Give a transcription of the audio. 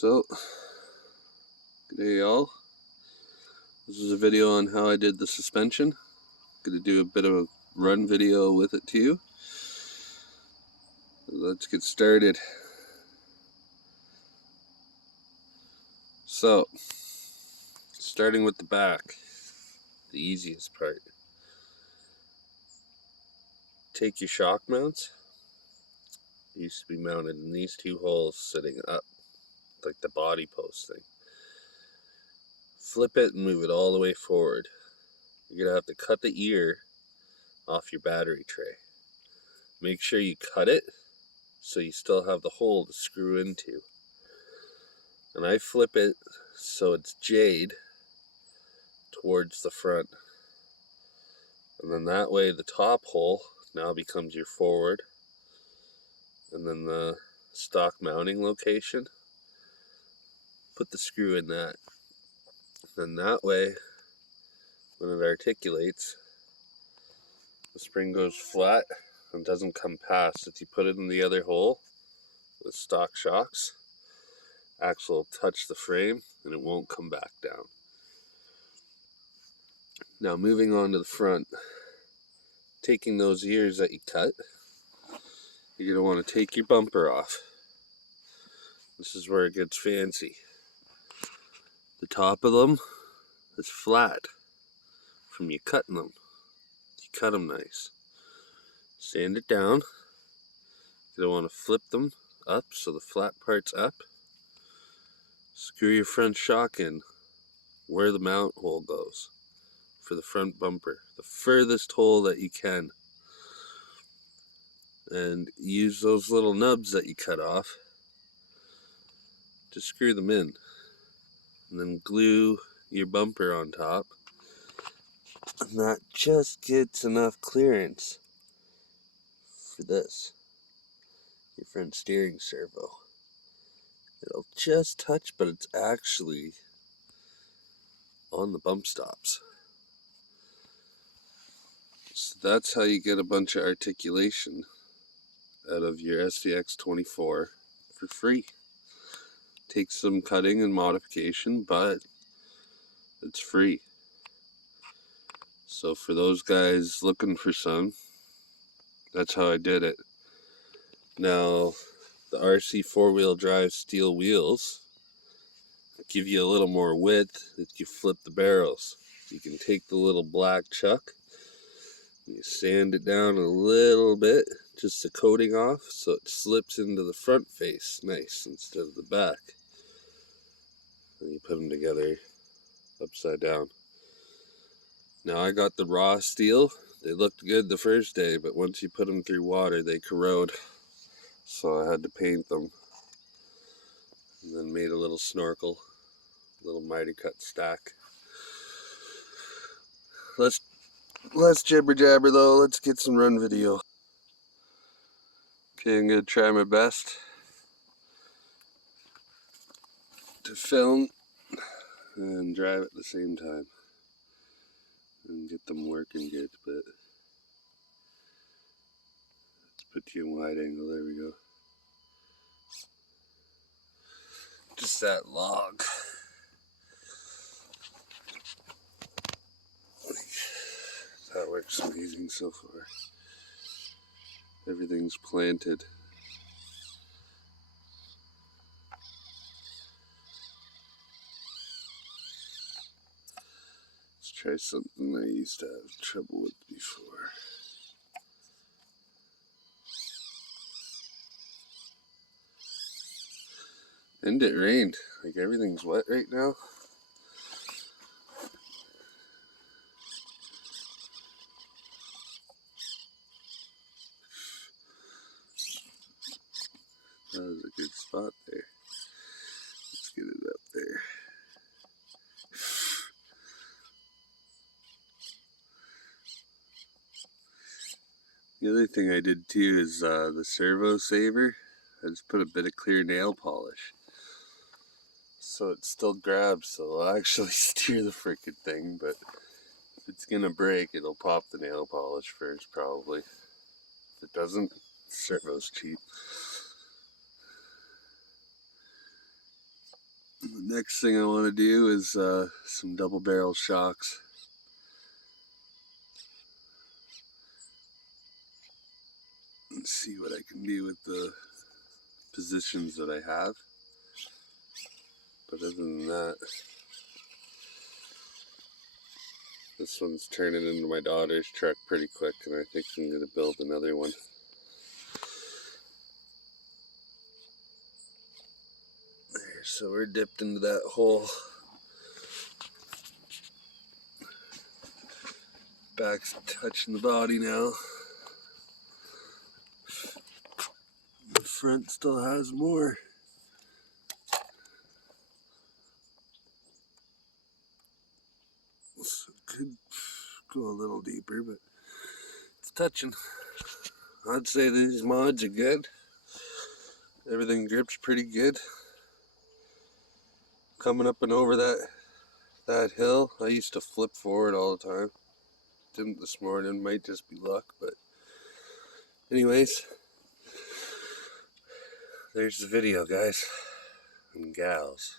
So, good day y'all. This is a video on how I did the suspension. Gonna do a bit of a run video with it to you. Let's get started. So, starting with the back, the easiest part. Take your shock mounts. They used to be mounted in these two holes sitting up, like the body post thing. Flip it and move it all the way forward. You're gonna have to cut the ear off your battery tray. Make sure you cut it so you still have the hole to screw into. And I flip it so it's jade towards the front. And then that way the top hole now becomes your forward. And then the stock mounting location, put the screw in that. Then that way, when it articulates, the spring goes flat and doesn't come past. If you put it in the other hole with stock shocks, axle will touch the frame and it won't come back down. Now moving on to the front, taking those ears that you cut, you're going to want to take your bumper off. This is where it gets fancy. The top of them is flat from you cutting them. You cut them nice. Sand it down. You're going to want to flip them up so the flat part's up. Screw your front shock in where the mount hole goes for the front bumper, the furthest hole that you can. And use those little nubs that you cut off to screw them in. And then glue your bumper on top. And that just gets enough clearance for this, your front steering servo. It'll just touch, but it's actually on the bump stops. So that's how you get a bunch of articulation out of your scx24 for free. Takes some cutting and modification, but it's free. So for those guys looking for some, that's how I did it. Now, the RC four-wheel drive steel wheels give you a little more width if you flip the barrels. You can take the little black chuck, you sand it down a little bit, just the coating off, so it slips into the front face nice instead of the back. And you put them together upside down. Now I got the raw steel. They looked good the first day, but once you put them through water, they corrode. So I had to paint them. And then made a little snorkel, a little mighty cut stack. Less jibber jabber though, let's get some run video. Okay, I'm gonna try my best to film and drive at the same time and get them working good, but let's put you in wide angle, there we go. Just that log. That works amazing so far. Everything's planted. Let's try something I used to have trouble with before. And it rained. Like everything's wet right now. That was a good spot there. Let's get it up there. The other thing I did too is the servo saver. I just put a bit of clear nail polish. So it still grabs, so I'll actually steer the frickin' thing, but if it's gonna break, it'll pop the nail polish first probably. If it doesn't, servo's cheap. The next thing I want to do is some double barrel shocks. And see what I can do with the positions that I have. But other than that, this one's turning into my daughter's truck pretty quick, and I think I'm going to build another one. There, so we're dipped into that hole. Back's touching the body now. The front still has more. So it could go a little deeper, but it's touching. I'd say these mods are good. Everything grips pretty good. Coming up and over that hill, I used to flip forward all the time. Didn't this morning, might just be luck, but anyways, there's the video, guys and gals.